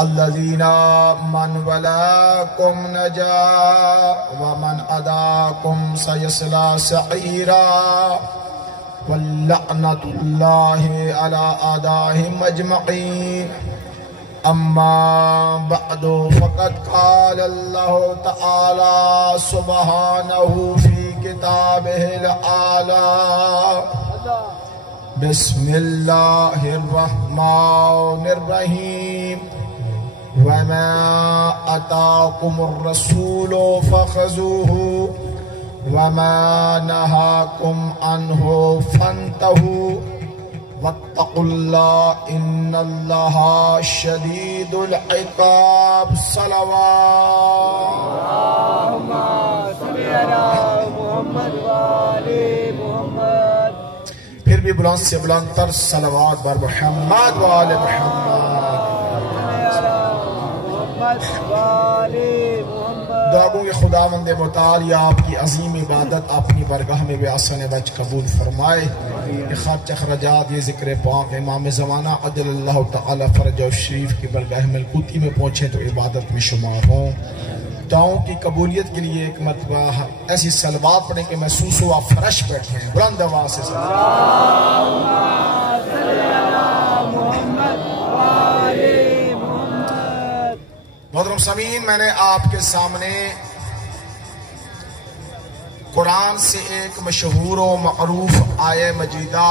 الذين من ولاكم نجا ومن أداكم سيصلى سعيرا واللعنة الله على أعدائهم أجمعين. أما بعد فقد قال الله تعالى سبحانه في كتابه الأعلى: بسم الله الرحمن الرحيم. وما أتاكم الرسول فخذوه وما نهاكم عنه فانتهوا واتقوا الله إن الله شديد العقاب. صلوات. اللهم صل على محمد وآل محمد. پھر بھی بلند سے بلند تر صلوات بر محمد و آل محمد. دعاؤں کے خداوند متعال یا آپ کی عظیم عبادت اپنی برگاہ میں بے احسن وجہ قبول فرمائے. یہ خرچ اخراجات یہ ذکر پاک امام زمانہ عجل اللہ تعالی فرجہ شریف کی برگاہ ملکوتی میں پہنچے تو عبادت میں شمار ہوں. دعاؤں کی قبولیت کے لیے ایک مرتبہ ایسی صلوات پڑھیں کہ محسوس ہو آپ فرش بیٹھے ہیں. بلند آواز سے محترم سامعین، میں نے آپ کے سامنے قرآن سے ایک مشہور و معروف آیہ مجیدہ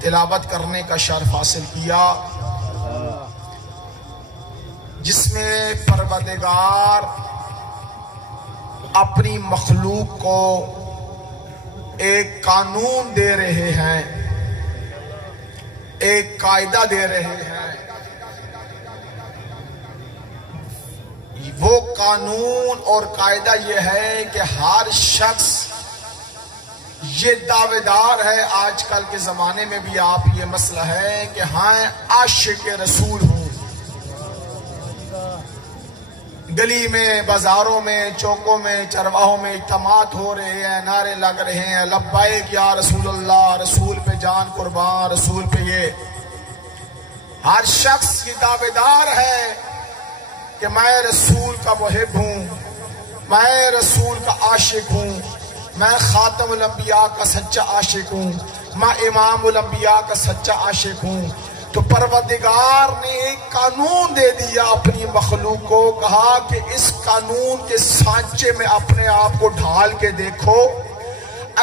تلاوت کرنے کا شرف حاصل کیا، جس میں پروردگار اپنی مخلوق کو ایک قانون دے رہے ہیں، ایک قاعدہ دے رہے ہیں. وہ قانون اور قاعدہ یہ ہے کہ ہر شخص یہ دعوے دار ہے، آج کل کے زمانے میں بھی آپ یہ مسئلہ ہے کہ ہاں عاشق رسول ہوں. گلی میں، بازاروں میں، چوکوں میں، چرواہوں میں اجتماعات ہو رہے ہیں، نعرے لگ رہے ہیں: لبیک یا رسول اللہ، رسول پہ جان قربان، رسول پہ یہ. ہر شخص یہ دعوے دار ہے کہ میں رسول کا محب ہوں، میں رسول کا عاشق ہوں، میں خاتم الانبیاء کا سچا عاشق ہوں، میں امام الانبیاء کا سچا عاشق ہوں. تو پروردگار نے ایک قانون دے دیا اپنی مخلوق کو، کہا کہ اس قانون کے سانچے میں اپنے آپ کو ڈھال کے دیکھو.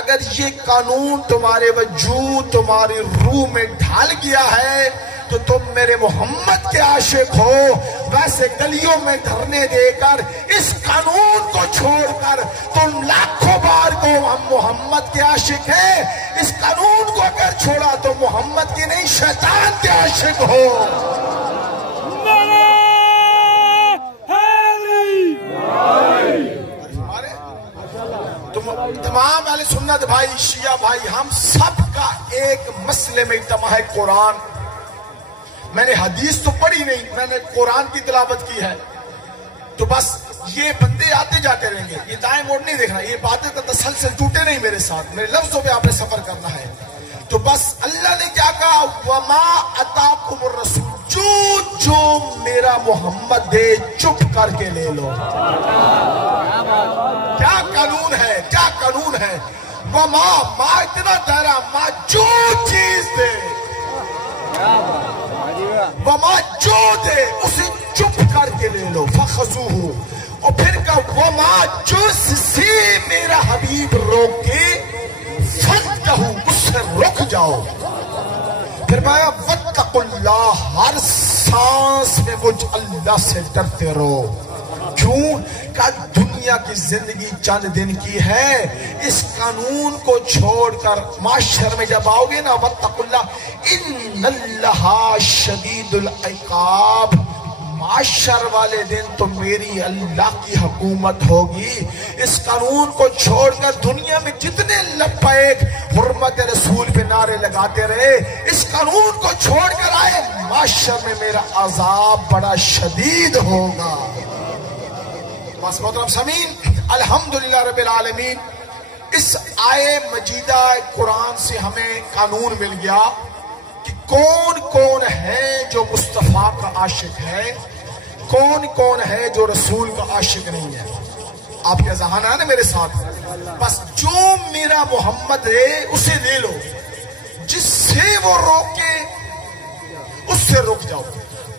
اگر یہ قانون تمہارے وجود، تمہاری روح میں ڈھال گیا ہے تو تم میرے محمد کے عاشق ہو. ویسے گلیوں میں دھرنے دے کر اس قانون کو چھوڑ کر تم لاکھوں بار کو ہم محمد کے عاشق ہیں. اس قانون کو اگر چھوڑا تو محمد کے نہیں، شیطان کے عاشق ہو. تمام اہل سنت بھائی، شیعہ بھائی، ہم سب کا ایک مسئلے میں اجتماع ہے: قرآن. میں نے حدیث تو پڑھی نہیں، میں نے قرآن کی تلاوت کی ہے. تو بس یہ بندے آتے جاتے رہیں گے، یہ دائیں موڑ نہیں دیکھنا، یہ باتیں کا تسلسل ٹوٹے نہیں میرے ساتھ، میرے لفظوں پہ آپ نے سفر کرنا ہے. تو بس اللہ نے کیا کہا: وَمَا أَتَاكُمُ الرَّسُولُ، جو میرا محمد دے چپ کر کے لے لو. کیا قانون ہے، کیا قانون ہے؟ وَمَا، ما اتنا دائرہ، ما جو چیز دے، وَمَا جو دے اسے چپ کر کے لے لو. فَخَذُوهُ، اور پھر کہا وَمَا جو سے میرا حبیب روکے، فَانْتَهُوا، اس سے رک جاؤ. پھر میں وَاتَّقُوا اللَّهَ، ہر سانس میں مجھ اللہ سے ڈرتے رہو. کیوں کہ دنیا کی زندگی چند دن کی ہے. اس قانون کو چھوڑ کر معاشر میں جب آؤ گے نا، وَاتَّقُوا اللَّهَ إِنَّ اللَّهَ شَدِيدُ الْعِقَابِ، معاشر والے دن تو میری اللہ کی حکومت ہوگی. اس قانون کو چھوڑ کر دنیا میں جتنے لبیک حرمت رسول پہ نعرے لگاتے رہے، اس قانون کو چھوڑ کر آئے، معاشر میں میرا عذاب بڑا شدید ہوگا. بس محترم سامعین، الحمدللہ رب العالمین، اس آیے مجیدہ قرآن سے ہمیں قانون مل گیا کون کون ہے جو مصطفیٰ کا عاشق ہے، کون کون ہے جو رسول کا عاشق نہیں ہے؟ آپ کا ذہن ہے نا میرے ساتھ؟ بس جو میرا محمد ہے اسے لے لو، جس سے وہ روکے اس سے رک جاؤ۔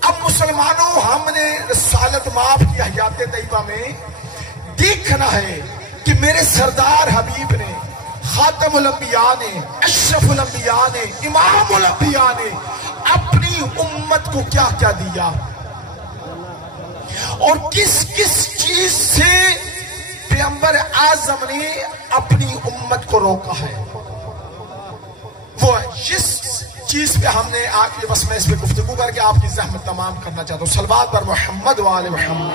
اب مسلمانوں، ہم نے رسالت مآب کی حیات طیبہ میں دیکھنا ہے کہ میرے سردار حبیب نے، خاتم الانبیاء نے، اشرف الانبیاء نے، امام الانبیاء نے اپنی امت کو کیا کیا دیا اور کس کس چیز سے پیغمبر اعظم نے اپنی امت کو روکا ہے۔ وہ جس چیز پہ ہم نے آپ کے بس میں اس پہ گفتگو کر کے آپ کی زحمت تمام کرنا چاہتا ہوں۔ صلوات پر محمد و آل محمد۔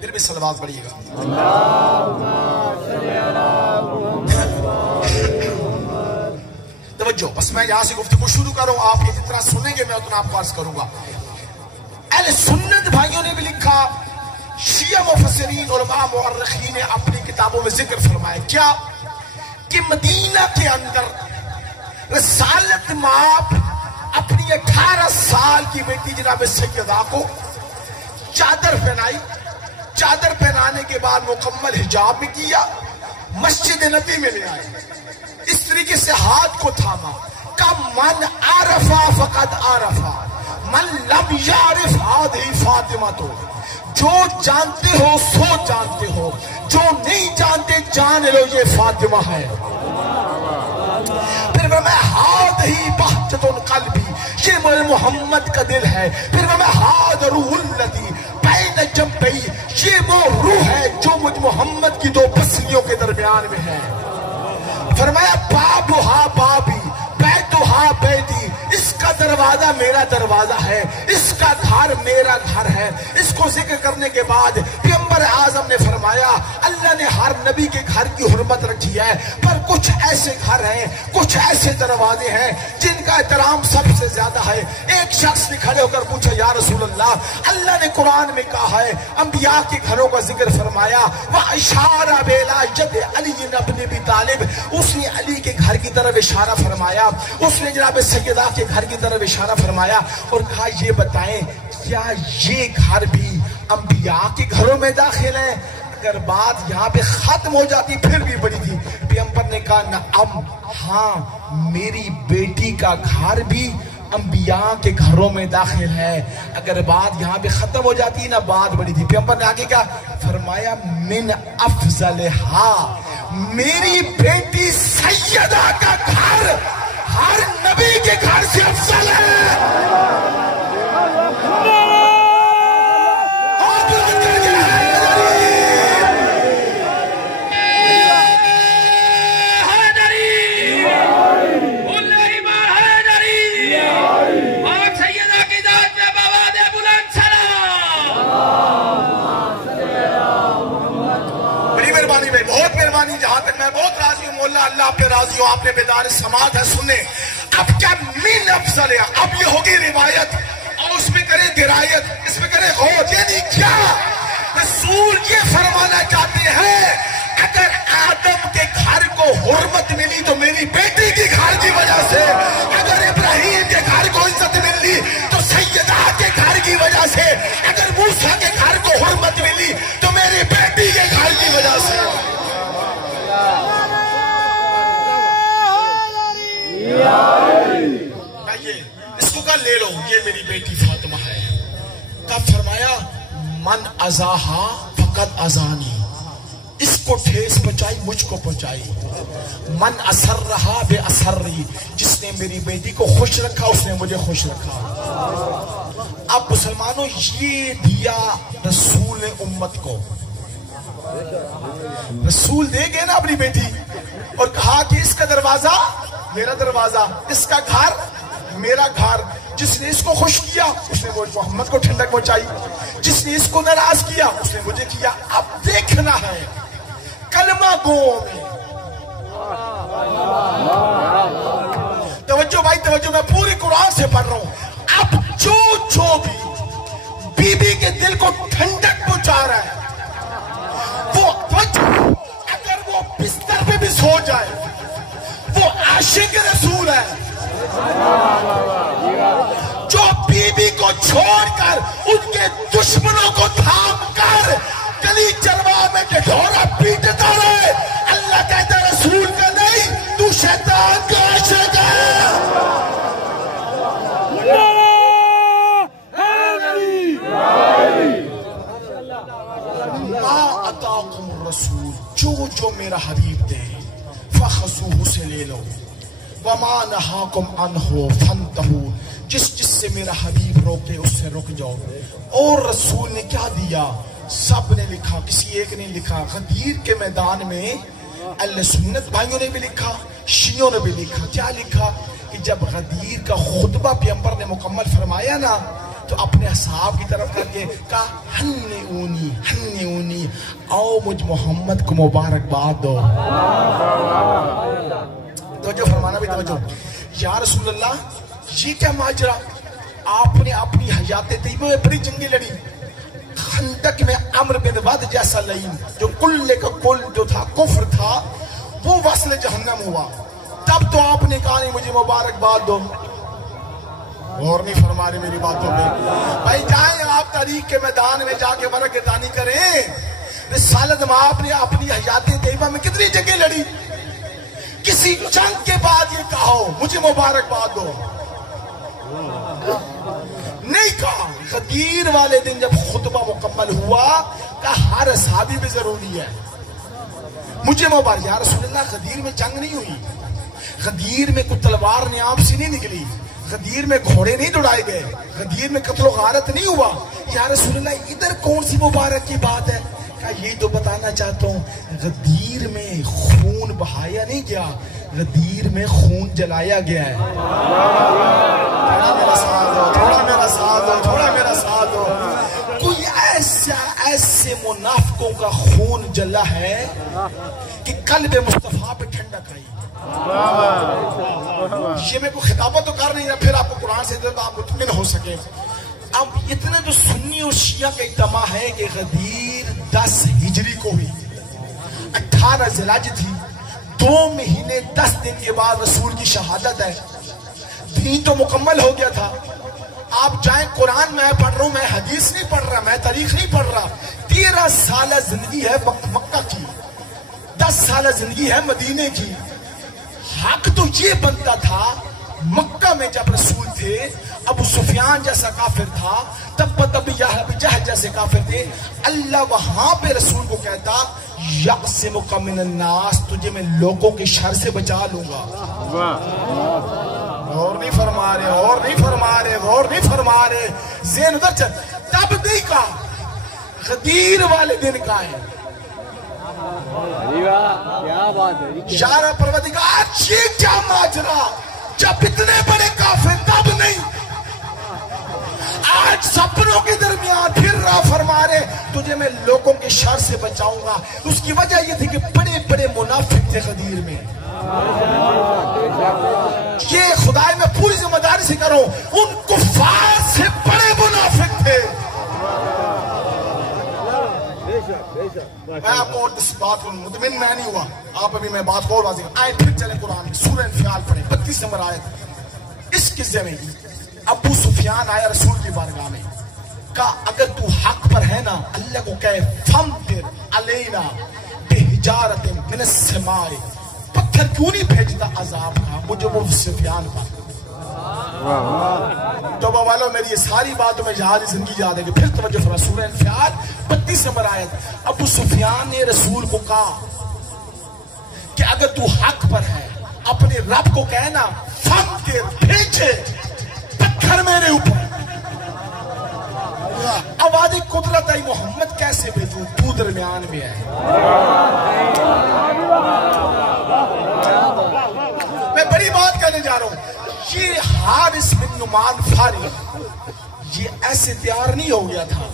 پھر بھی صلوات پڑھیے گا۔ توجہ، بس میں یہاں سے گفتگو شروع کروں، آپ یہ جتنا سنیں گے میں اتنا آپ کو عرض کروں گا۔ اہل سنت بھائیوں نے بھی لکھا، شیعہ مفسرین علماء مورخین نے اپنی کتابوں میں ذکر فرمایا کیا کہ مدینہ کے اندر رسالت مآب اپنی 18 سال کی بیٹی جناب سیدہ کو چادر پہنائی، چادر پہنانے کے بعد مکمل حجاب میں کیا، مسجد نبی میں لے آئے، اس طریقے سے ہاتھ کو تھاما، کہ من عرفا فقد عرفا من لم یعرف ہذہ فاطمہ، تو جو جانتے ہو سو جانتے ہو، جو نہیں جانتے جان لو یہ فاطمہ ہے۔ پھر میں ہاتھ ہی بہجت قلبی، یہ میرے محمد کا دل ہے۔ پھر میں ہاتھ روح الذی بین جنبی، یہ وہ روح ہے جو مجھ محمد کی دو پسلیوں کے درمیان میں ہے۔ فرمایا بابھا بابی بیتھا بیتی، اس کا دروازہ میرا دروازہ ہے، اس کا گھر میرا گھر ہے۔ اس کو ذکر کرنے کے بعد پیغمبر اعظم نے فرمایا اللہ نے ہر نبی کے گھر کی حرمت رکھی ہے، پر کچھ ایسے گھر ہیں، کچھ ایسے دروازے ہیں جن کا احترام سب سے زیادہ ہے۔ ایک شخص نے کھڑے ہو کر پوچھا یا رسول اللہ، اللہ نے قرآن میں کہا ہے انبیاء کے گھروں کا ذکر فرمایا، وَأَشَارَ بِإِلَىٰ جَدِّ عَلِيٍّ بْنِ أَبِي طالب، اس نے علی کے گھر کی طرف اشارہ فرمایا، اس نے جناب سیدہ کے گھر کی طرف اشارہ فرمایا اور کہا یہ بتائیں کیا یہ گھر بھی انبیاء کے گھروں میں داخل ہے؟ اگر بات یہاں پہ ختم ہو جاتی پھر بھی بڑی تھی۔ پیغمبر نے کہا نعم، ہاں میری بیٹی کا گھر بھی انبیاء کے گھروں میں داخل ہے۔ اگر بات یہاں پہ ختم ہو جاتی نہ بات بڑی تھی۔ پیغمبر نے آگے کیا فرمایا؟ من افضلہا، میری بیٹی سیدہ کا گھر ہر نبی کے گھر سے افضل ہے۔ بہت مہربانی، جہاں تک میں بہت راضی ہوں مولا، اللہ آپ پہ راضی ہو، آپ نے بیدار سماعت ہے سننے۔ اب کیا من افضل ہے، اب یہ ہوگی روایت اور اس میں کرے درایت، اس میں کرے غور، یعنی کیا رسول یہ فرمانا چاہتے ہیں اگر آدم کے گھر کو حرمت ملی تو میری بیٹی کے گھر کی وجہ سے، اگر ابراہیم کے گھر کو عزت ملی تو سیدہ کے گھر کی وجہ سے، اگر موسیٰ کے گھر کو حرمت ملی تو میری بیٹی کے گھر کی وجہ سے۔ اس کو کہا لے لو یہ میری بیٹی فاطمہ ہے۔ کب فرمایا من ازاہا فقط ازانی، اس کو ٹھیس پہنچائی مجھ کو پہنچائی۔ من اثر رہا بے اثری، جس نے میری بیٹی کو خوش رکھا اس نے مجھے خوش رکھا۔ اب مسلمانوں یہ دیا رسول نے امت کو، رسول دے گئے نا اپنی بیٹی اور کہا کہ اس کا دروازہ میرا دروازہ، اس کا گھر میرا گھر۔ جس نے اس کو خوش کیا اس نے محمد کو ٹھنڈک پہنچائی، جس نے اس کو ناراض کیا اس نے مجھے کیا۔ اب دیکھنا ہے کلمہ گو میں، توجہ بھائی توجہ، میں پوری قرآن سے پڑھ رہا ہوں۔ اب جو بھی بی بی کے دل کو ٹھنڈک پہنچا رہا ہے وہ اگر وہ بستر ہو جائے وہ عاشق رسول ہے جو بیوی کو چھوڑ کر ان کے دشمنوں کو تھام کر گلی چروا میں ڈھورا پیٹتا رہے. اللہ کہتا ہے رسول کا نہیں تو شیطان کا عاشق ہے. ما اتاکم الرسول جو میرا حبیب دے فخذوہ سے لے لو وما نہاکم عنہ فانتہوا جس سے میرا حبیب روکے اس سے رک جاؤ. اور رسول نے کیا دیا؟ سب نے لکھا, کسی ایک نے لکھا. غدیر کے میدان میں اہل سنت بھائیوں نے بھی لکھا, شیعوں نے بھی لکھا. کیا لکھا کہ جب غدیر کا خطبہ پیغمبر نے مکمل فرمایا نا تو اپنے اصحاب کی طرف کر کے کہا ہنّی اونی آؤ مجھ محمد کو مبارکباد دو. توجہ فرمانا بھی توجہ. یا رسول اللہ یہ کیا ماجرا؟ آپ نے اپنی حیات طیبہ میں بڑی جنگیں لڑی. خندق میں عمرو بن ود جیسا لئیم جو کل کا کل جو تھا کفر تھا وہ وصل جہنم ہوا. تب تو آپ نے کہا نہیں مجھے مبارکباد دو. غور نہیں فرما رہے میری باتوں پہ بھائی. جائیں آپ تاریخ کے میدان میں جا کے ورق گردانی کریں. رسالت میں آپ نے اپنی حیات طیبہ میں کتنی جنگیں لڑی. کسی جنگ کے بعد یہ کہو مجھے مبارکباد دو نہیں کہا. غدیر والے دن جب خطبہ مکمل ہوا کہا ہر صحابی بھی ضروری ہے مجھے مبارک. یا رسول اللہ غدیر میں جنگ نہیں ہوئی, غدیر میں کوئی تلوار نیام سے نہیں نکلی, غدیر میں گھوڑے نہیں دوڑائے گئے, غدیر میں قتل و غارت نہیں ہوا. یا رسول اللہ ادھر کون سی مبارک کی بات ہے؟ کہا یہی تو بتانا چاہتا ہوں غدیر میں خون بہایا نہیں گیا, غدیر میں خون جلایا گیا ہے. تھوڑا میرا ساتھ دو, تھوڑا میرا ساتھ دو, تھوڑا میرا ساتھ دو. کوئی ایسے منافقوں کا خون جلا ہے کہ قلب مصطفیٰ پہ ٹھنڈک آئی. یہ میں کوئی خطابت تو کر نہیں رہا, پھر آپ کو قرآن سے دے تو آپ مطمئن ہو سکے. اب اتنا جو سنی اور شیعہ کا اجتماع ہے کہ غدیر 10 ہجری کو ہوئی, 18 ذیلحج تھی, 2 مہینے 10 دن کے بعد رسول کی شہادت ہے. دین تو مکمل ہو گیا تھا. آپ جائیں قرآن میں پڑھ رہا ہوں, میں حدیث نہیں پڑھ رہا, میں تاریخ نہیں پڑھ رہا. 13 سالہ زندگی ہے مکہ کی, 10 سالہ زندگی ہے مدینے کی. حق تو یہ بنتا تھا مکہ میں جب رسول تھے ابو سفیان جیسا کافر تھا, تب ابو جہل جیسے کافر تھے. اللہ وہاں پہ رسول کو کہتا یقسمک من الناس, تجھے میں لوگوں کی شر سے بچا لوں گا. غور نہیں فرما رہے, غور نہیں فرما رہے, غور نہیں فرما رہے. ذہن ادھر چل. تب نہیں کہا, غدیر والے دن کا ہے. یارہ پروردگار یہ کیا ماجرا جب اتنے بڑے کافر تب نہیں, آج سپنوں کے درمیان پھر رہا فرما رہے تجھے میں لوگوں کے شر سے بچاؤں گا. اس کی وجہ یہ تھی کہ بڑے بڑے منافق تھے غدیر میں. یہ خدای میں پوری ذمہ داری سے کروں, ان کفار سے بڑے منافق تھے. میں آپ کو اس بات کو مطمئن میں نہیں ہوا, آپ ابھی میں بات کو اور واضح آئے. پھر چلیں قرآن میں سورہ انفیال پڑھیں 32 نمبر آیت. اس قصے میں ابو سفیان آیا رسول کی بارگاہ میں, کہا اگر تو حق پر ہے نا اللہ کو کہے فمطر علینا بحجارت من السماء, پتھر کیوں نہیں بھیجتا عذاب کا مجھے ابو سفیان پر. توبہ والوں میری یہ ساری باتوں میں جہاد زندگی یاد ہے کہ پھر توجہ فرما. سورہ انفیال 32 نمبر آیت. ابو سفیان نے رسول کو کہا کہ اگر تو حق پر ہے اپنے رب کو کہنا فمطر بھیجے پتھر میرے اوپر. آواز قدرت آئی محمد کیسے بھیجوں, تو درمیان میں ہے. میں بڑی بات کہنے جا رہا ہوں. یہ حارث بن نعمان فاری یہ ایسے تیار نہیں ہو گیا تھا.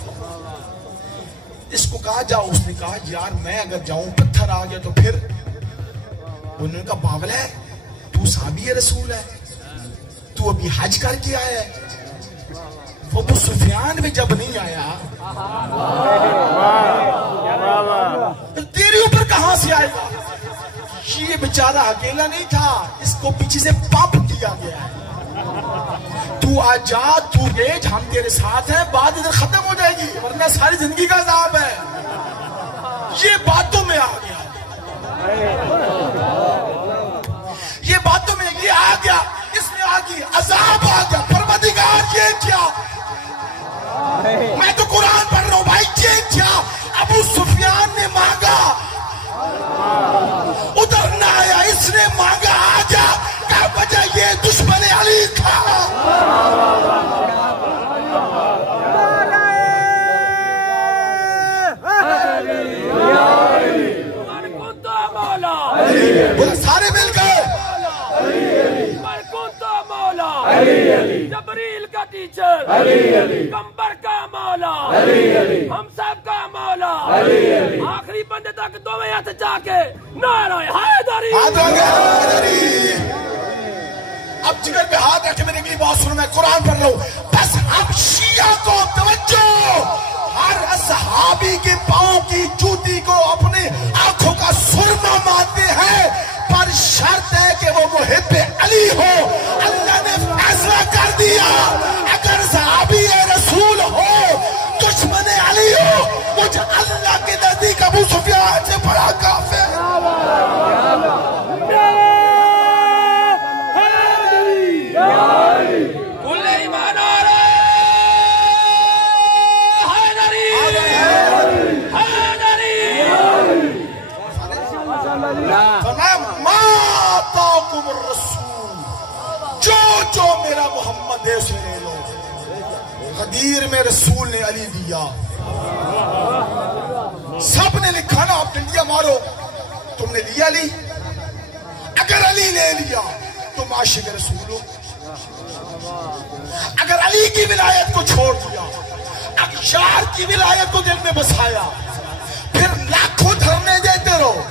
اس کو کہا جاؤ, اس نے کہا یار میں اگر جاؤں پتھر آ گیا تو پھر. انہوں نے کہا پاگل ہے تو صحابی رسول ہے, تو ابھی حج کر کے آیا ہے. ابو سفیان بھی جب نہیں آیا تیرے اوپر کہاں سے آئے گا. یہ بیچارہ اکیلا نہیں تھا، اس کو پیچھے سے پمپ کیا گیا ہے، تو آ جا، تو بیٹھ، ہم تیرے ساتھ ہیں، بات ادھر ختم ہو جائے گی ورنہ ساری زندگی کا عذاب ہے۔ یہ باتوں میں آ گیا، یہ باتوں میں یہ آ گیا، اس میں آ گئی عذاب آ گیا۔ پروردگار یہ کیا؟ میں تو قرآن پڑھ رہا ہوں بھائی، یہ کیا؟ ابو سفیان نے مانگا، ادھر نہ آیا، اس نے مانگا آ جا، کیا وجہ؟ یہ دشمن علی تھا۔ بولا سارے مل گئے، جبریل کا ٹیچر، کمبر کا مولا، ہم سب کا مولا، آخری بندے تک دو ہاتھ جا کے نعرہ حیدری۔ اب جگر پہ ہاتھ رکھے میری اگلی بات سنو، میں قرآن پڑھ رہا ہوں۔ بس ہم شیعہ کو توجہ، ہر اصحابی کے پاؤں کی جوتی کو اپنی آنکھوں کا سرما مانتے ہیں، پر شرط ہے کہ وہ محب علی ہو۔ اللہ نے فیصلہ کر دیا، اگر صحابی رسول ہو، دشمن علی ہو، مجھ اللہ کے نزدیک ابو سفیان سے بڑا کافر۔ کل ایمان آ رہے جو میرا محمد ہے اسے لے لو۔ غدیر میں رسول نے علی دیا، سب نے لکھا نا، آپ ڈنڈیا مارو، تم نے لیا علی؟ اگر علی لے لیا تم عاشق رسول ہو، اگر علی کی ولایت کو چھوڑ دیا، اخشار کی ولایت کو دل میں بسایا، پھر لاکھوں دھرنے دیتے رہو،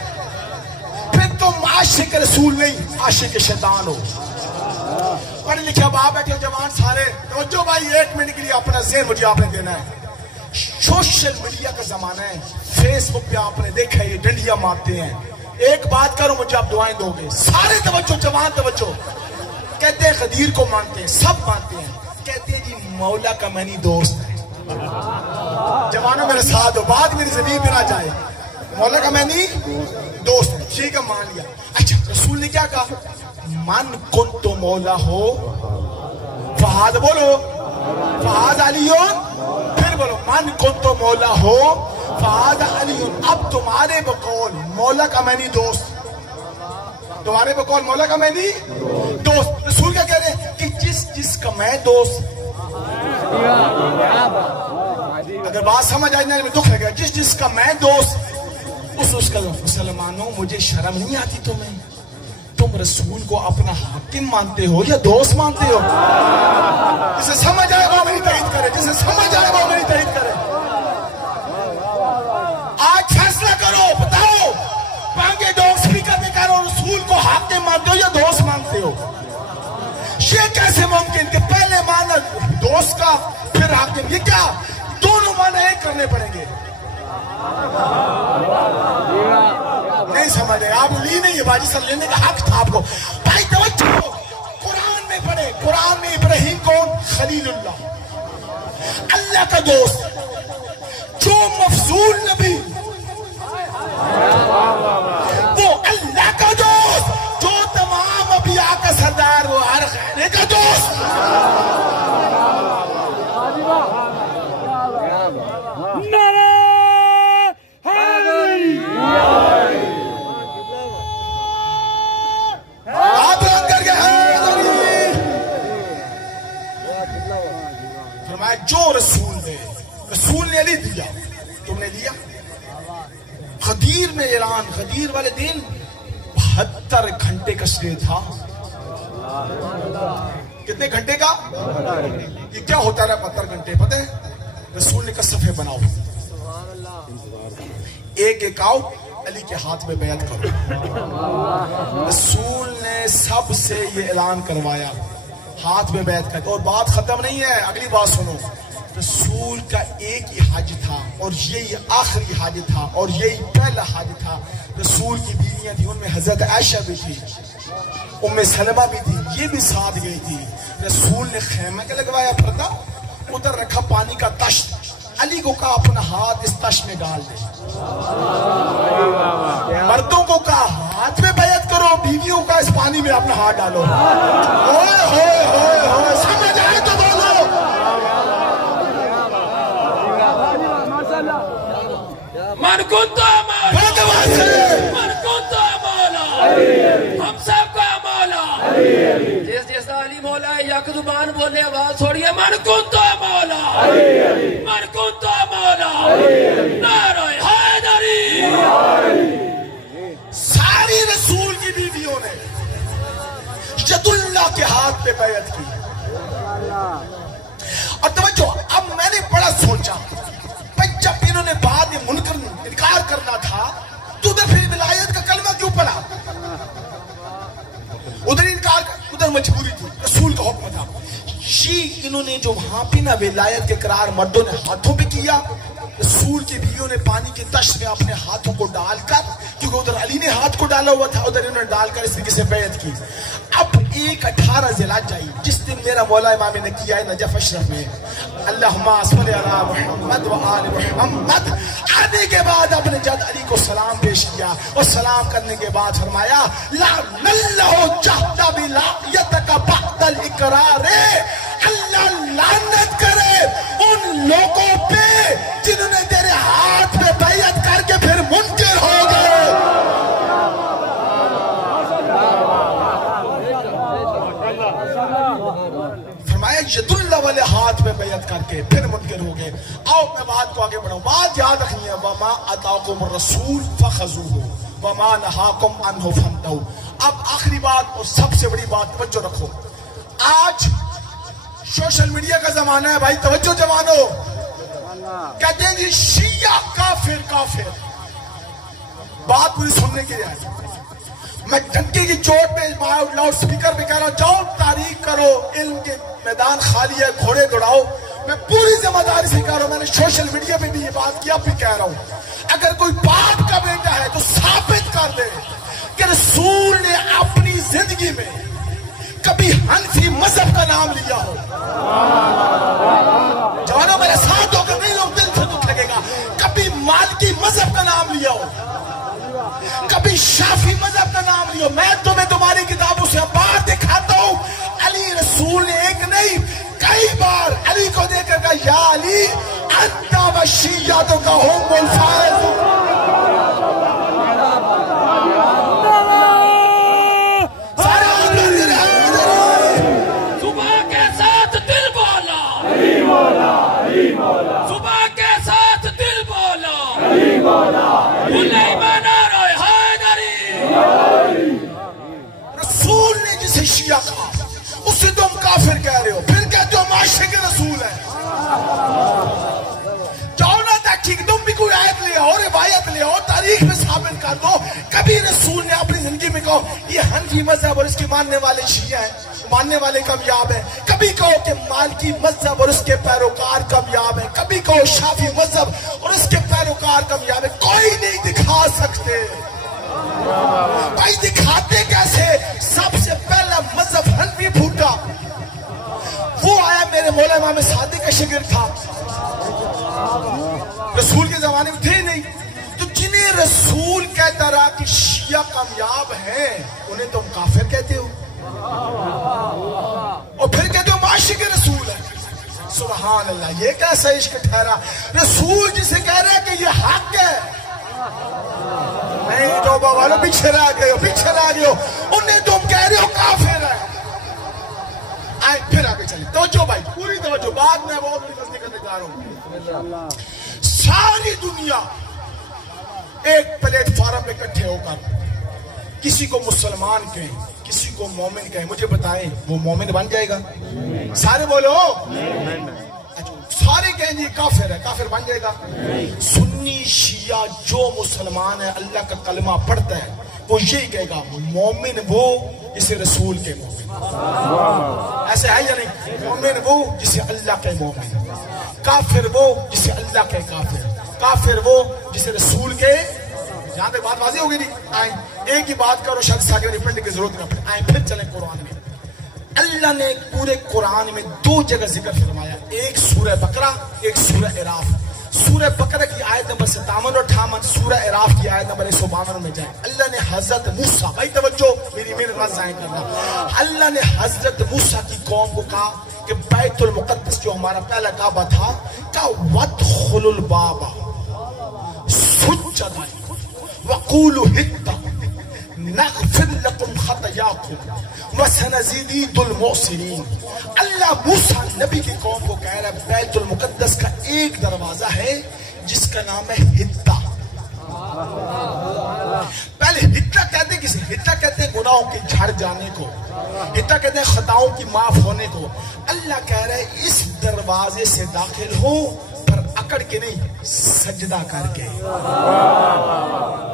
پھر تم عاشق رسول نہیں، عاشق شیطان ہو۔ پڑھ لکھا باپ بیٹھے جوان سارے توجہ بھائی، 1 منٹ کے لیے اپنا ذہن مجھے آپ نے دینا ہے۔ سوشل میڈیا کا زمانہ ہے، فیس بک پہ آپ نے دیکھا یہ ڈنڈیاں مارتے ہیں۔ ایک بات کرو، مجھے آپ دعائیں دو گے، سارے توجہ، جوان توجہ۔ کہتے ہیں غدیر کو مانتے ہیں، سب مانتے ہیں، کہتے ہیں جی مولا کا میں نہیں دوست ہے۔ جوانوں میرے ساتھ ہو، بات میری زمین پہ نہ جائے، مولا کا میں نہیں دوست ہے، ٹھیک ہے مان لیا۔ اچھا رسول نے کیا کہا؟ من کن تو مولا ہو فہد، بولو فہد علیون، پھر بولو من کن تو مولا ہو فہد علیون۔ اب تمہارے بقول مولا کا میں نہیں دوست، تمہارے بقول مولا کا میں نہیں دوست، رسول کیا کہہ رہے ہیں کہ جس کا میں دوست، اگر بات سمجھ آئی میں دکھ لگا، جس کا میں دوست اس کا مسلمانوں مجھے شرم نہیں آتی تمہیں؟ تم رسول کو اپنا حاکم مانتے ہو یا دوست مانتے ہو؟ جسے سمجھ آئے وہ میری تائید کرے، جسے سمجھ آئے وہ میری تائید کرے۔ آج فیصلہ کرو، بتاؤ، پانگے ڈوگ سپیکر میں کہہ رہا ہو، رسول کو حاکم مانتے ہو یا دوست مانتے ہو؟ یہ کیسے ممکن کہ پہلے مانا دوست کا پھر حاکم؟ یہ کیا؟ دونوں مانا ایک کرنے پڑیں گے۔ نہیں سمجھ رہے آپ، لی نہیں ہے باجی سر، لینے کا حق تھا آپ کو۔ بھائی توجہ، قرآن میں پڑھے، قرآن میں ابراہیم کون؟ خلیل اللہ، اللہ کا دوست، جو مفضول نبی، وہ اللہ کا دوست، جو تمام انبیاء کا سردار، وہ ہر خیرے کا دوست۔ جو رسول نے علی دیا، تم نے لیا؟ غدیر میں اعلان، غدیر والے دن 72 گھنٹے کا سٹے تھا۔ کتنے گھنٹے کا؟ یہ کیا ہوتا رہا 72 گھنٹے پتہ ہے؟ رسول نے کہا صفحے بناؤ، ایک ایک آؤ، علی کے ہاتھ میں بیعت کرو۔ رسول نے سب سے یہ اعلان کروایا، ہاتھ میں بیعت کرتے، اور بات ختم نہیں ہے، اگلی بات سنو۔ رسول کا ایک ہی حج تھا اور یہی آخری حج تھا اور یہی پہلا حج تھا. رسول کی بیویاں تھی، ان میں حضرت عائشہ بھی تھی، ام سلمہ بھی تھی، یہ بھی ساتھ گئی تھی. رسول نے خیمہ کے لگوایا پردہ، ادھر رکھا پانی کا تشت. علی کو کہا اپنا ہاتھ اس تشت میں ڈال دے. مردوں کو کہا ہاتھ میں بیعت کرو، بیویوں کا اس پانی میں اپنا ہاتھ ڈالو. ہوئے ہوئے ہوئے ہوئے، سمجھ آئے تو بولو. من کنتا مولا، من کنتا مولا، ہم سب کا مولا. جس جیسا علی مولا ہے، یک زبان بولے آواز چھوڑیے. من کنتا مولا، من کنتا مولا، نعرہ حیدری. ساری رسول کی بیویوں نے ید اللہ کے ہاتھ پہ بیعت کی. اور توجہ، اب میں نے بڑا سوچا، جب انہوں نے بعد میں منکر انکار کرنا تھا تو ادھر پھر ولایت کا کلمہ کیوں پڑھا؟ ادھر انکار، ادھر مجبوری تھی، رسول کا حکم تھا. انہوں نے جو وہاں پہ نا ولایت کے قرار مردوں نے ہاتھوں پہ کیا، رسول کی بیویوں نے پانی کے تشت میں اپنے ہاتھوں کو ڈال کر، کیونکہ ادھر علی نے ہاتھ کو ڈالا ہوا تھا، ادھر انہوں نے ڈال کر اس طریقے سے بیعت کی. اب 18 ذی الحجہ آئی، جس دن میرا مولا امام نے کیا ہے نجف اشرف میں اللہم صلی علی محمد و آل محمد. آنے کے بعد اپنے جد علی کو سلام پیش کیا اور سلام کرنے کے بعد فرمایا لعن اللہ جہد ولایتک بعد الاقرار. اللہ لعنت کرے ان لوگوں پہ جنہوں نے تیرے ہاتھ پہ بیعت کر کے پھر منکر ہو گئے. فرمایا ید اللہ والے ہاتھ میں بیعت کر کے پھر منکر ہو گئے. آؤ میں بات کو آگے بڑھاؤں. بات یاد رکھنی ہے، وما اتاکم الرسول فخذوہ وما نہاکم عنہ فانتہوا. اب آخری بات اور سب سے بڑی بات، توجہ رکھو. آج سوشل میڈیا کا زمانہ ہے بھائی، توجہ جوانو. کہتے ہیں جی شیعہ کافر کافر. بات پوری سننے کے لیے آئی. میں ڈنکی کی چوٹ پہ لاؤڈ سپیکر پہ کہہ رہا ہوں، جاؤ تاریخ کرو، علم کے میدان خالی ہے، گھوڑے دوڑاؤ. میں پوری ذمہ داری سے کہہ رہا ہوں، میں نے سوشل میڈیا پہ بھی یہ بات کیا، بھی کہہ رہا ہوں. اگر کوئی باپ کا بیٹا ہے تو ثابت کر دے کہ رسول نے اپنی زندگی میں کبھی حنفی مذہب کا نام لیا ہو. جوانوں میرے ساتھ ہو کر نہیں لوگ دل سے دکھ لگے گا. کبھی مالکی مذہب کا نام لیا ہو، کبھی شافی مذہب کا نام لیا ہو. میں تمہیں تمہاری کتابوں سے بار دکھاتا ہوں، علی رسول نے ایک نہیں کئی بار علی کو دیکھ کر کہا یا علی انت و شیعتک هم الفائزون. صبح کے ساتھ دل بولا رسول نے جسے شیعہ کہا اسے تم کافر کہہ رہے ہو، پھر کہتے ہو معاشق رسول ہے. جاؤ نہ تحقیق، تم بھی کوئی آیت لے آؤ، روایت لے آؤ، تاریخ میں ثابت کر دو کبھی رسول نے اپنی زندگی میں کہو یہ حنفی مذہب اور اس کے ماننے والے شیعہ ہیں، ماننے والے کامیاب ہیں. کبھی کہو کہ مالکی مذہب اور اس کے پیروکار کامیاب ہیں، کبھی کہو شافی مذہب اور اس کے پیروکار کامیاب ہیں. کوئی نہیں دکھا سکتے. بھائی دکھاتے کیسے؟ سب سے پہلا مذہب حنفی پھوٹا، وہ آیا میرے مولا امام صادق کا شاگرد تھا، رسول کے زمانے میں تھے نہیں. تو جنہیں رسول کہتا رہا کہ شیعہ کامیاب ہیں انہیں تم کافر کہتے ہو اور پھر کہتے ہو معاشق رسول ہے. سبحان اللہ، یہ کیسا عشق ٹھہرا. رسول جسے کہہ رہے ہیں کہ یہ حق ہے، نہیں توبہ والو پیچھے رہ گئے ہو، پیچھے رہ گئے ہو، انہیں تم کہہ رہے ہو کافر ہے. آئے پھر آگے چلیں. توجہ بھائی، پوری توجہ. بعد میں بہت بڑی غلطی کرنے جا رہا ہوں. ساری دنیا ایک پلیٹ فارم پہ اکٹھے ہو کر کسی کو مسلمان کہیں، کسی کو مومن کہیں، مجھے بتائیں وہ مومن بن جائے گا؟ سارے بولو. سارے کہیں جی کافر ہے، کافر بن جائے گا؟ سنی شیعہ جو مسلمان ہے اللہ کا کلمہ پڑھتا ہے وہ یہی کہے گا مومن وہ جسے رسول کے مومن. ایسے ہے یا نہیں؟ مومن وہ جسے اللہ کے مومن. کافر وہ جسے اللہ کے کافر، کافر وہ جسے رسول کے، جہاں تک بات واضح ہوگی نہیں؟ آئیں ایک ہی بات کرو، شخص آگے پڑھنے کی ضرورت نہ پڑے. آئیں پھر چلیں قرآن میں. اللہ نے پورے قرآن میں 2 جگہ ذکر فرمایا، ایک سورہ بقرہ، ایک سورہ اعراف. سورہ بقرہ کی آیت نمبر 57 اور 58، سورہ اعراف کی آیت نمبر 152 میں جائیں. اللہ نے حضرت موسیٰ، بھائی توجہ میری بات ضائع کرنا، اللہ نے حضرت موسیٰ کی قوم کو کہا کہ بیت المقدس جو ہمارا پہلا کعبہ تھا، کہ وَادْخُلُوا الْبَابَ سُجَّدًا وَقُولُوا حِطَّةٌ نَغْفِرْ لَكُمْ خَطَايَاكُمْ وَسَنَزِيدُ الْمُحْسِنِينَ. اللہ موسیٰ نبی کی قوم کو کہہ رہا ہے بیت المقدس کا ایک دروازہ ہے جس کا نام ہے حطہ. پہلے حطہ کہتے ہیں کسی، حطہ کہتے ہیں گناہوں کے جھڑ جانے کو، حطہ کہتے ہیں خطاؤں کی معاف ہونے کو. اللہ کہہ رہا ہے اس دروازے سے داخل ہو، پر اکڑ کے نہیں، سجدہ کر کے.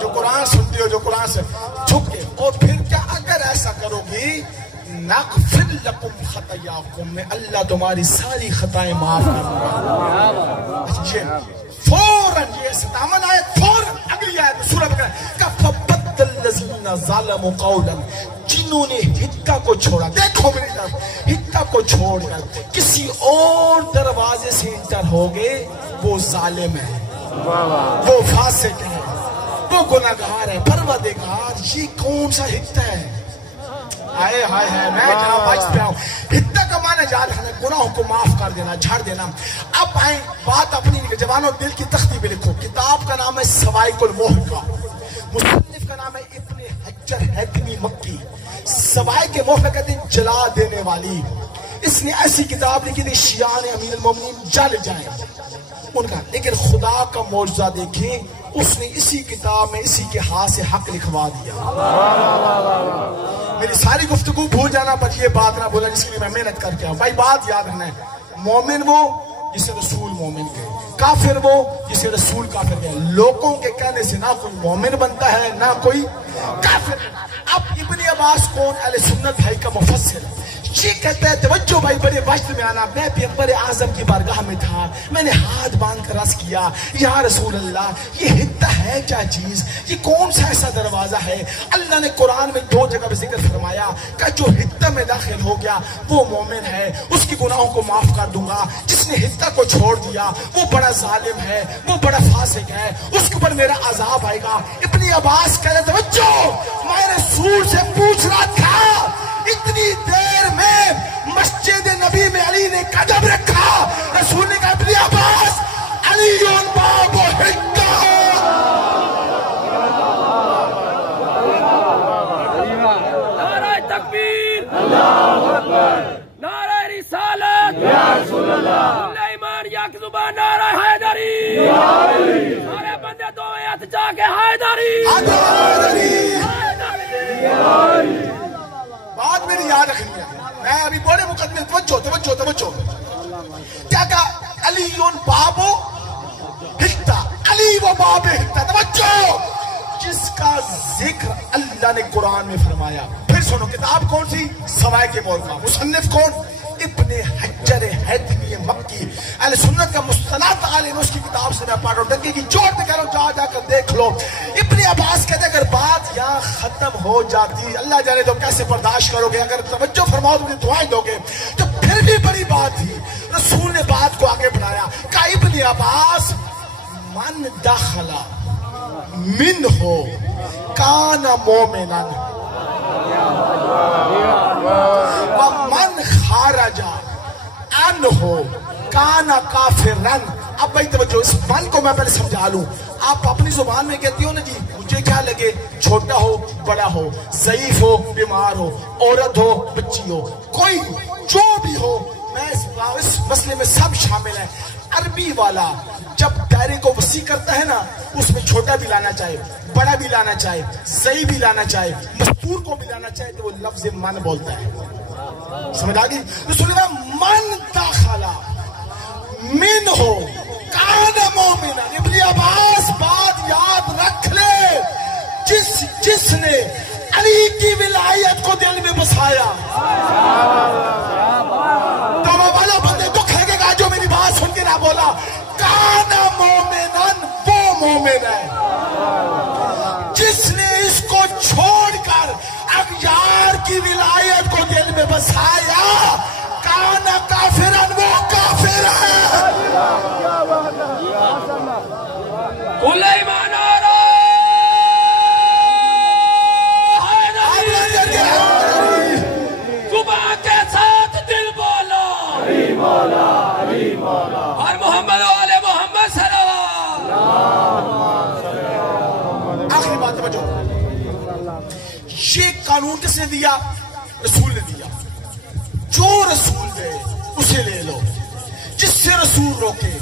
جو قرآن سنتی ہو، جو قرآن سے جھک کے، اور پھر کیا اگر ایسا کرو گی نغفر لکم خطایاکم، میں اللہ تمہاری ساری خطائیں معاف کروں گا. فوراً یہ 57 آیت، فوراً اگلی آیت سورہ بقرہ کا فبدل الذین ظلموا قولا، جنہوں نے حطہ کو چھوڑا، دیکھو میری طرف، حطہ کو چھوڑ کر کسی اور دروازے سے انٹر ہو گئے، وہ ظالم ہے، وہ فاسق ہے، وہ گناہگار ہے. پروردگار یہ کون سا حطہ ہے؟ آئے ہائے ہائے، میں جناب بچ پہ آؤں. حطہ کا معنی یاد رکھنا، گناہوں کو معاف کر دینا، جھاڑ دینا. اب آئیں بات اپنی جوانوں دل کی تختی پہ لکھو. کتاب کا نام ہے سوائق المحکہ، مصنف کا نام ہے ابن حجر حتمی مکی. سوائق محکہ کہتے ہیں جلا دینے والی. اس نے ایسی کتاب لکھی تھی شیعہ نے امیر المومنین جل جائیں ان کا، لیکن خدا کا معجزہ دیکھیں، اس نے اسی کتاب میں اسی کے ہاتھ سے حق لکھوا دیا. میری ساری گفتگو بھول جانا پر یہ بات نہ بولا جس کے لیے میں محنت کر کے آؤں. بھائی بات یاد رکھنا ہے، مومن وہ جسے رسول مومن کہے، کافر وہ جسے رسول کافر کہے. لوگوں کے کہنے سے نہ کوئی مومن بنتا ہے نہ کوئی کافر. اب ابن عباس کون؟ اہل سنت بھائی کا مفسر. یہ کہتا ہے توجہ بھائی بڑے وجد میں آنا، میں پیغمبر اعظم کی بارگاہ میں تھا، میں نے ہاتھ باندھ کر عرض کیا یا رسول اللہ یہ حطہ ہے کیا چیز، یہ کون سا ایسا دروازہ ہے؟ اللہ نے قرآن میں 2 جگہ پہ ذکر فرمایا کہ جو حطہ میں داخل ہو گیا وہ مومن ہے، اس کی گناہوں کو معاف کر دوں گا. جس نے حطہ کو چھوڑ دیا وہ بڑا ظالم ہے، وہ بڑا فاسق ہے، اس کے اوپر میرا عذاب آئے گا. ابن عباس کہہ رہے توجہ، میں رسول سے پوچھ رہا تھا اتنی دیر میں مسجد نبی میں علی نے قدم رکھا، رسول نے کہا ابن عباس علی باب حطہ. نعرہ تکبیر، اللہ اکبر، نعرہ رسالت یا رسول اللہ، ایمان یک زبان نعرہ حیدری، سارے بندے دو ہاتھ جا کے حیدری. بات میری یاد رکھنی ہے، میں ابھی بڑے مقدمے، توجہ توجہ توجہ. کیا کہا؟ علی باب حطہ، علی و باب حطہ. توجہ، جس کا ذکر اللہ نے قرآن میں فرمایا. پھر سنو، کتاب کون سی؟ سوائق محکہ. مصنف کون؟ ابن حجر حتمی مکی. اہل سنت کا مستند عالم، اس کی کتاب سے میں پڑھ رہا ہوں، ڈنگی کی چوٹ پہ کہہ رہا ہوں، جا جا کر دیکھ لو. ابن عباس کہتے ہیں اگر بات یہاں ختم ہو جاتی، اللہ جانے تو کیسے برداشت کرو گے، اگر توجہ فرماؤ تو مجھے دعائیں دو گے. تو پھر بھی بڑی بات تھی، رسول نے بات کو آگے بڑھایا. کہا ابن عباس من دخل منہ کان مومنا ومن خارج عنہ کان کافرا. اب بھائی توجہ، اس من کو میں پہلے سمجھا لوں. آپ اپنی زبان میں کہتی ہو نا جی، مجھے کیا لگے، چھوٹا ہو بڑا ہو، ضعیف ہو بیمار ہو، عورت ہو بچی ہو، کوئی جو بھی ہو، میں اس مسئلے میں سب شامل ہیں. عربی والا جب دائرے کو وسیع کرتا ہے نا، اس میں چھوٹا بھی لانا چاہے، بڑا بھی لانا چاہے، صحیح بھی لانا چاہے، مستور کو بھی لانا چاہے، تو وہ لفظ من بولتا ہے. سمجھ آگئی؟ رسول اللہ من داخلہ من ہو کان مومنا. ابن عباس بات یاد رکھ لے، جس نے علی کی ولایت کو دل میں بسایا. تو وہ والا بندے دکھ لگے گا جو میری بات سن کے نہ بولا کانا مومنن، وہ مومن ہے جس نے اس کو چھوڑ کر اغیار کی ولایت کو دل میں بسایا، کانا کافرن، وہ کافر ہے۔ کل ایمان زبان کے ساتھ دل بولا اور محمد وآل محمد صلی اللہ۔ آخری بات توجہ، یہ قانون کس نے دیا؟ رسول نے دیا۔ جو رسول دے اسے لے لو، جس سے رسول روکے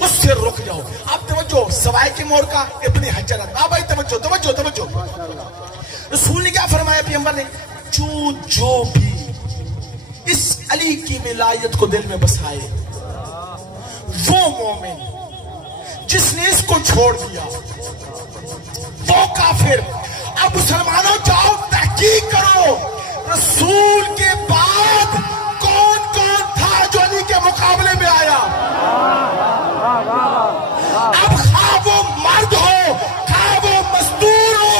اس سے رک جاؤ۔ اب توجہ، سوائے کے موڑ کا ابن حجرت، بھائی توجہ توجہ توجہ، رسول نے کیا فرمایا؟ پیغمبر نے جو بھی اس علی کی ولایت کو دل میں بسائے وہ مومن، جس نے اس کو چھوڑ دیا وہ کافر۔ اب مسلمانوں جاؤ تحقیق کرو، رسول کے بعد کون کون تھا جو علی کے مقابلے میں آیا؟ اب خواہ وہ مرد ہو خواہ وہ مزدور ہو،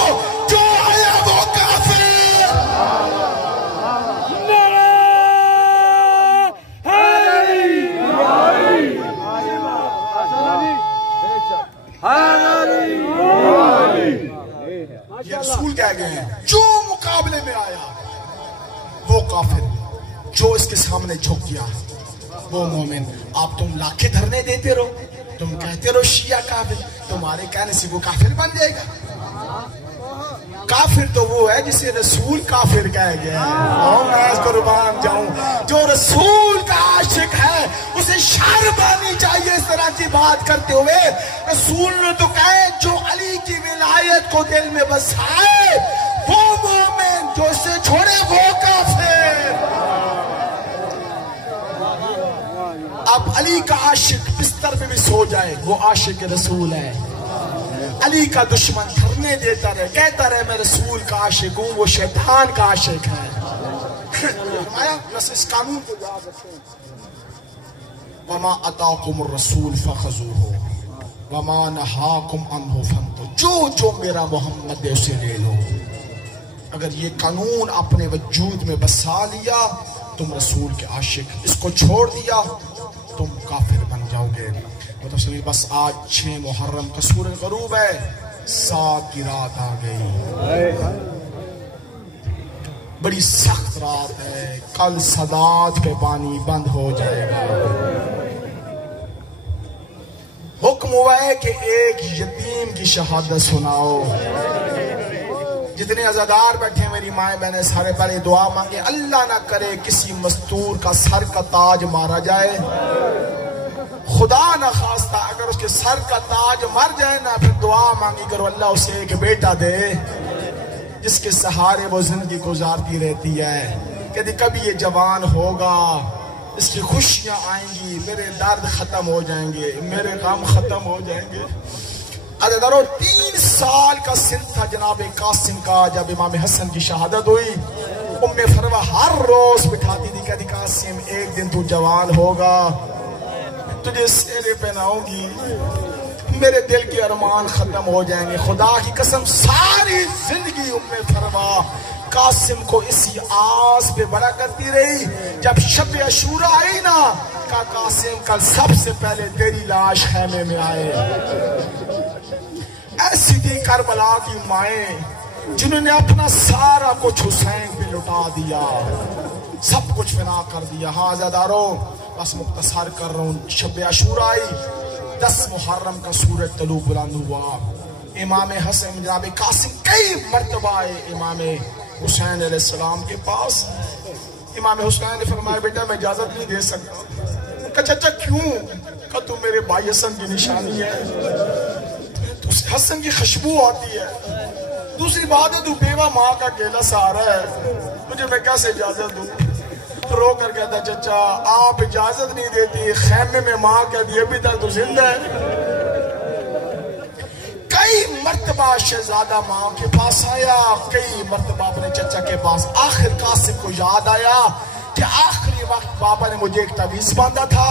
جو آیا وہ کافر۔ یہ رسول کہہ گئے ہیں، جو مقابلے میں آیا وہ کافر، جو اس کے سامنے جھک گیا وہ مومن۔ آپ تم لاکھیں دھرنے دیتے رہو، تم کہتے رہو شیعہ کافر، تمہارے کہنے سے وہ کافر بن جائے گا؟ کافر تو وہ ہے جسے رسول کافر کہہ گیا ہے۔ میں قربان جاؤں، جو رسول کا عاشق ہے اسے شرم آنی چاہیے اس طرح کی بات کرتے ہوئے۔ رسول نے تو کہے جو علی کی ولایت کو دل میں بسائے وہ مومن، جو اسے چھوڑے وہ کافر۔ اب علی کا عاشق بستر پہ بھی سو جائے وہ عاشق رسول ہے، علی کا دشمن دھرنے دیتا رہے کہتا رہے میں رسول کا عاشق ہوں، وہ شیطان کا عاشق ہے۔ بس اس قانون کو یاد رکھیں، وما اتاکم الرسول فخذوہ وما نہاکم عنہ فانتہوا، جو میرا محمد ہے اسے لے لو۔ اگر یہ قانون اپنے وجود میں بسا لیا تم رسول کے عاشق، اس کو چھوڑ دیا تم کافر بن جاؤ گے۔ بس آج 6 محرم کا سورج غروب ہے، 7 کی رات آ گئی، بڑی سخت رات ہے، کل سداد پہ پانی بند ہو جائے گا۔ حکم ہوا ہے کہ ایک یتیم کی شہادت سناؤ۔ جتنے عزادار بیٹھے میری مائیں بہنیں سارے پہلے دعا مانگے، اللہ نہ کرے کسی مستور کا سر کا تاج مارا جائے، خدا نہ خواستہ اگر اس کے سر کا تاج مر جائے نا، پھر دعا مانگی کرو اللہ اسے ایک بیٹا دے جس کے سہارے وہ زندگی گزارتی رہتی ہے، کہ کبھی یہ جوان ہوگا، اس کی خوشیاں آئیں گی، میرے درد ختم ہو جائیں گے، میرے غم ختم ہو جائیں گے۔ عزیزانو 3 سال کا سن تھا جناب قاسم کا جب امام حسن کی شہادت ہوئی، ام فروہ ہر روز بٹھاتی تھی، کہتی قاسم ایک دن تو جوان ہوگا، تجھے سیرے پہناؤں گی، میرے دل کے ارمان ختم ہو جائیں گے۔ خدا کی قسم ساری زندگی ام فروہ قاسم کو اسی آس پہ بڑا کرتی رہی۔ جب شب عاشورہ آئی نا، کہا قاسم کل سب سے پہلے تیری لاش خیمے میں آئے۔ ایسی تھی کربلا کی مائیں جنہوں نے اپنا سارا کچھ حسین پہ لٹا دیا، سب کچھ فنا کر دیا۔ ہاں عزاداروں بس مختصر کر رہا ہوں، شب عاشورہ آئی، 10 محرم کا سورج طلوع بلند ہوا، امام حسن جناب قاسم کئی مرتبہ آئے امام حسین علیہ السلام کے پاس۔ امام حسین نے فرمایا بیٹا میں اجازت نہیں دے سکتا۔ کہا چچا کیوں؟ کہا تم میرے بھائی حسن کی نشانی ہے، حسن کی خوشبو آتی ہے، دوسری بات ہے تو بیوہ ماں کا اکیلا سہارا ہے، مجھے میں کیسے اجازت دوں؟ رو کر کہتا چچا آپ اجازت نہیں دیتی، خیمے میں ماں کہتی ابھی تک تو زندہ ہے۔ کئی مرتبہ شہزادہ ماں کے پاس آیا، کئی مرتبہ اپنے چچا کے پاس، آخر قاسم کو یاد آیا کہ آخری وقت بابا نے مجھے ایک تعویذ باندھا تھا،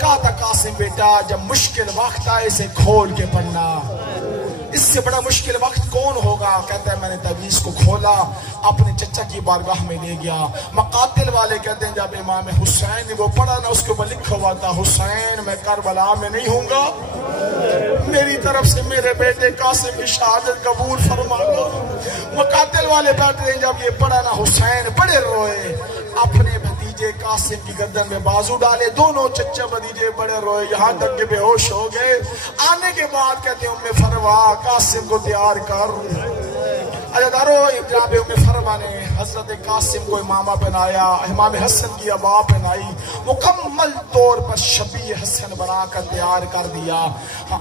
کہا تھا قاسم بیٹا جب مشکل وقت آئے اسے کھول کے پڑھنا، اس سے بڑا مشکل وقت کون ہوگا؟ کہتا ہے میں نے تعویذ کو کھولا، اپنے چچا کی بارگاہ میں لے گیا۔ مقاتل والے کہتے ہیں جب امام حسین نے وہ پڑھا نا، اس کے اوپر لکھا ہوا تھا حسین میں کربلا میں نہیں ہوں گا، میری طرف سے میرے بیٹے قاسم کی شہادت قبول فرمانا۔ مقاتل والے بیٹھے ہیں، جب یہ پڑھا نا حسین بڑے روئے، اپنے بھتیجے قاسم کی گردن میں بازو ڈالے، دونوں چچا بھتیجے بڑے روئے، یہاں تک کہ بے ہوش ہو گئے۔ آنے کے بعد کہتے ہیں ام فروا قاسم کو تیار کر۔ عزیزارو جناب ام فروا نے حضرت قاسم کو امامہ بنایا، امام حسن کی ابا بنائی، مکمل طور پر شبیہ حسن بنا کر تیار کر دیا۔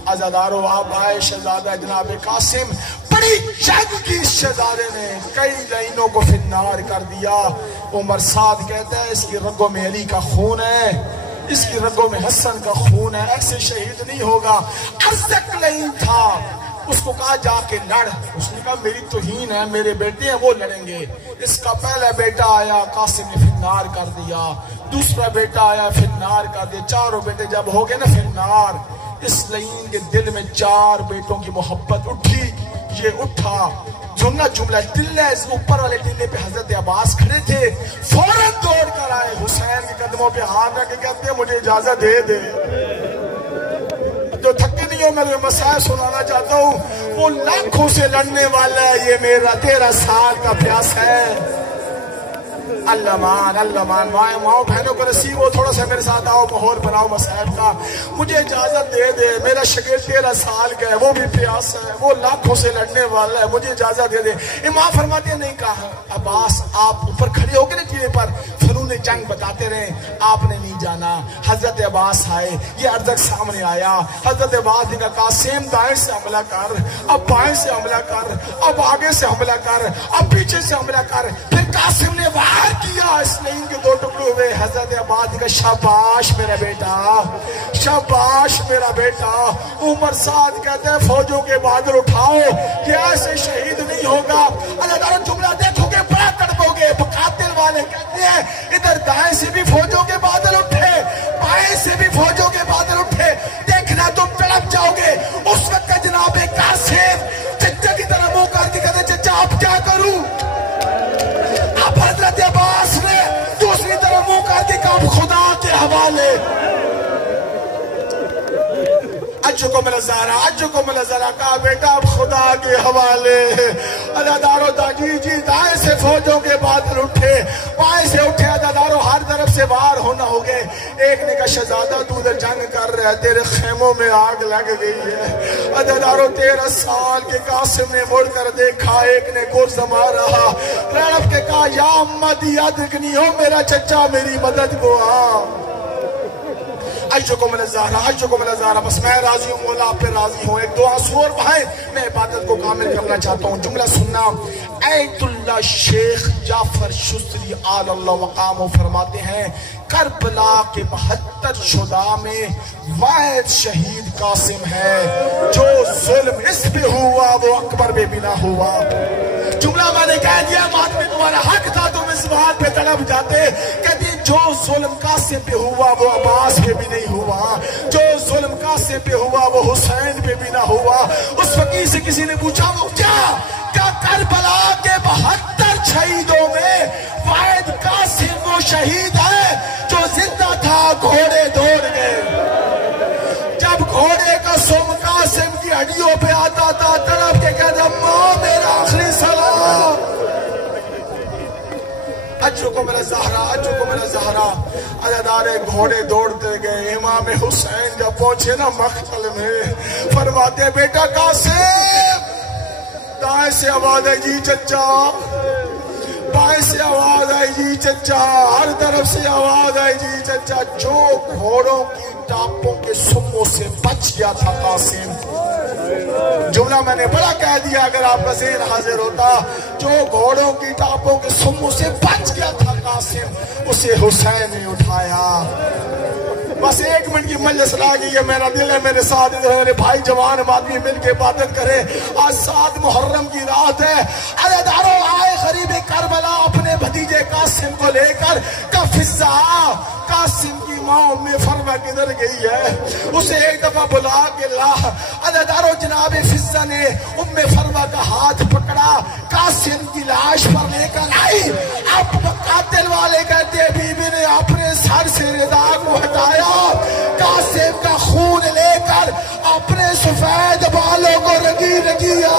عزیزارو آپ آئے شہزادہ جناب قاسم، بڑی جنگ کی شہزادے نے کئی لائنوں کو فنار کر دیا۔ عمر سعد کہتا ہے اس کی رگوں میں علی کا خون ہے، اس کی رگوں میں حسن کا خون ہے، ایسے شہید نہیں ہوگا۔ ارزق لائن تھا، اس کو کہا جا کے لڑ، اس نے کہا میری توہین ہے، میرے بیٹے ہیں وہ لڑیں گے۔ اس کا پہلا بیٹا آیا، قاسم نے فنار کر دیا، دوسرا بیٹا آیا فنار کر دیا، چاروں بیٹے جب ہو گئے نا فنار، اس لائن کے دل میں 4 بیٹوں کی محبت اٹھی، یہ اٹھا جملہ ٹلے، اس اوپر والے ٹلے پہ حضرت عباس کھڑے تھے، فوراً دوڑ کر آئے، حسین کے قدموں پہ ہاتھ رکھ کے کہتے ہیں مجھے اجازت دے دے، جو تھکے نہیں ہو میں تمہیں مسائل سنانا چاہتا ہوں، وہ لاکھوں سے لڑنے والا ہے، یہ میرا 13 سال کا پیاس ہے۔ اللہ مان ماؤں بہنوں کو نصیب ہو، تھوڑا سا میرے ساتھ آؤ، ماحول بناؤ مسائب کا، مجھے اجازت دے دے، میرا شگرد 13 سال کا ہے، وہ بھی پیاس ہے، وہ لاکھوں سے لڑنے والا ہے، مجھے اجازت دے دے۔ امام فرماتے ہیں نہیں کہا، عباس آپ اوپر کھڑے ہو کے نا ٹیلے پر فنون جنگ بتاتے رہے، آپ نے نہیں جانا۔ حضرت عباس آئے، یہ ارزق سامنے آیا، حضرت عباس نے کہا قاسم دائیں سے حملہ کر، اب بائیں سے حملہ کر، اب آگے سے حملہ کر، اب پیچھے سے حملہ کر۔ پھر قاسم نے وار کیا، اس لائن کے 2 ٹکڑے ہوئے۔ حضرت عباس کا شاباش میرا بیٹا، شاباش میرا بیٹا۔ عمر سعد کہتے ہیں فوجوں کے بہادر اٹھاؤ، کہ ایسے شہید نہیں ہوگا۔ اللہ تعالیٰ جملہ دیکھو گے بڑا تڑپو گے۔ قاتل والے کہتے ہیں ادھر دائیں سے بھی فوجوں کے بادل اٹھے، بائیں سے بھی فوجوں کے بادل اٹھے، دیکھنا تم تڑپ جاؤ گے۔ اس وقت جناب قاسم چچا کی طرح منہ کر کے کہتے چچا اب کیا کروں؟ اب حضرت عباس نے دوسری طرف منہ کر کے کہا خدا کے حوالے، اجکم الزہرا کہا بیٹا اب خدا کے حوالے۔ عزادارو جی دائیں سے فوجوں کے بادل اٹھے، بائیں سے اٹھے، عزادارو ہر طرف سے وار ہونا ہو گئے۔ ایک نے کہا شہزادہ تو ادھر جنگ کر رہا ہے، تیرے خیموں میں آگ لگ گئی ہے۔ عزادارو 13 سال کے قاسم نے مڑ کر دیکھا، ایک نے گرز مارا، رڑپ کے کہا یا امت یادکنی ہو میرا چچا میری مدد کو آ۔ عجکم الزہرا، بس میں راضی ہوں، مولا آپ پہ راضی ہوں۔ ایک دعا سور بھائی میں عبادت کو کامل کرنا چاہتا ہوں، جملہ سننا۔ ایت اللہ شیخ جعفر شستری آل اللہ مقام فرماتے ہیں کربلا کے 72 شہداء میں واحد شہید قاسم ہے، جو ظلم اس پہ ہوا وہ اکبر پہ بھی نہ ہوا۔ جملہ میں نے کہہ دیا، ماتمی تمہارا حق تھا، تم اس بات پہ تڑپ جاتے، کہتے جو ظلم قاسم پہ ہوا وہ عباس پہ بھی نہیں ہوا، جو ظلم قاسم پہ ہوا وہ حسین پہ بھی نہ ہوا۔ اس فقیر سے کسی نے پوچھا وہ کیا کربلا کے 72 شہیدوں میں واحد قاسم وہ شہید ہے جو زندہ تھا، گھوڑے دوڑ گئے، جب گھوڑے کا سم قاسم کی ہڈیوں پہ آتا تھا تڑپ کے کہتا ماں میرا آخری سلام۔ اجکم الزہرا، عزادارے گھوڑے دوڑتے گئے۔ امام حسین جب پہنچے نا مقتل میں، فرماتے بیٹا قاسم، دائیں سے آواز آئی جی چچا، بائیں سے آواز آئی جی چچا، ہر طرف سے آواز آئی جی چچا۔ جو گھوڑوں کی ٹاپوں کے سموں سے بچ گیا تھا قاسم، جملہ میں نے بڑا کہہ دیا اگر آپ کا ذہن حاضر ہوتا، جو گھوڑوں کی ٹاپوں کے سموں سے بچ گیا تھا قاسم، اسے حسین نے اٹھایا۔ بس 1 منٹ کی مجلس لا گئی ہے، میرا دل ہے میرے ساتھ میرے بھائی جوان آدمی مل کے عبادت کرے۔ آج 7 محرم کی رات ہے، عزادارو آئے غریب کربلا اپنے بھتیجے قاسم کو لے کر فضا قاسم کی ماں ام فروا کدھر گئی ہے؟ اسے ایک دفعہ بلا کے لا. عزیزانو جناب فضا نے ام فروا کا ہاتھ پکڑا، قاسم کی لاش پر لے کر آئی. اب قاتل والے کہتے ہیں بی بی نے اپنے سر سے ردا کو ہٹایا، قاسم کا خون لے کر اپنے سفید بالوں کو رگی رگیا